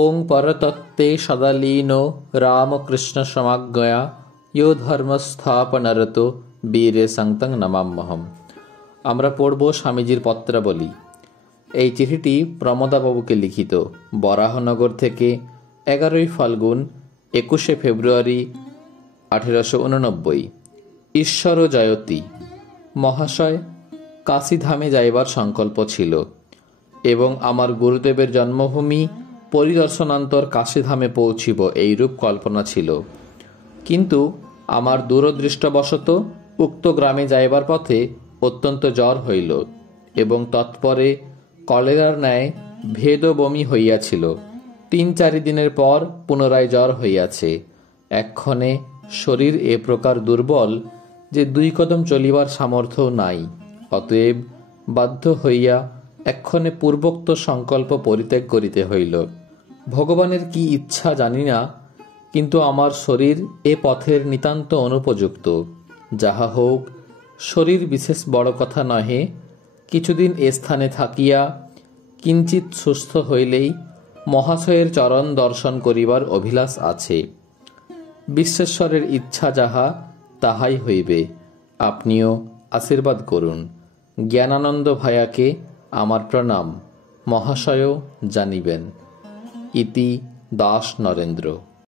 ওং পরতত্ত্বে সদালীনো রামকৃষ্ণ সমাজ্ঞয়া ইয়ো ধর্মস্থাপনরত বীরে সাংতং নমাম্যহম। আমরা পড়ব স্বামীজির পত্রাবলী। এই চিঠিটি প্রমদাবাবুকে লিখিত, বরাহনগর থেকে 11 ফাল্গুন 21 ফেব্রুয়ারি 1889। ঈশ্বর জয়তী মহাশয়, কাশীধামে যাইবার সংকল্প ছিল এবং আমার গুরুদেবের জন্মভূমি পরিদর্শনান্তর কাশীধামে পৌঁছিব এইরূপ কল্পনা ছিল। কিন্তু আমার দূরদৃষ্টবশত উক্ত গ্রামে যাইবার পথে অত্যন্ত জ্বর হইল এবং তৎপরে কলেরার ন্যায় ভেদ বমি হইয়াছিল। 3-4 দিনের পর পুনরায় জ্বর হইয়াছে। এক্ষণে শরীর এ প্রকার দুর্বল যে 2 কদম চলিবার সামর্থ্য নাই। অতএব বাধ্য হইয়া এক্ষণে পূর্বোক্ত সংকল্প পরিত্যাগ করিতে হইল। ভগবানের কি ইচ্ছা জানি না, কিন্তু আমার শরীর এ পথের নিতান্ত অনুপযুক্ত। যাহা হোক, শরীর বিশেষ বড় কথা নহে। কিছুদিন এ স্থানে থাকিয়া কিঞ্চিত সুস্থ হইলেই মহাশয়ের চরণ দর্শন করিবার অভিলাষ আছে। বিশ্বেশ্বরের ইচ্ছা যাহা তাহাই হইবে। আপনিও আশীর্বাদ করুন। জ্ঞানানন্দ ভায়াকে আমার প্রণাম। মহাশয়ও জানিবেন। ইতি দাস নরেন্দ্র।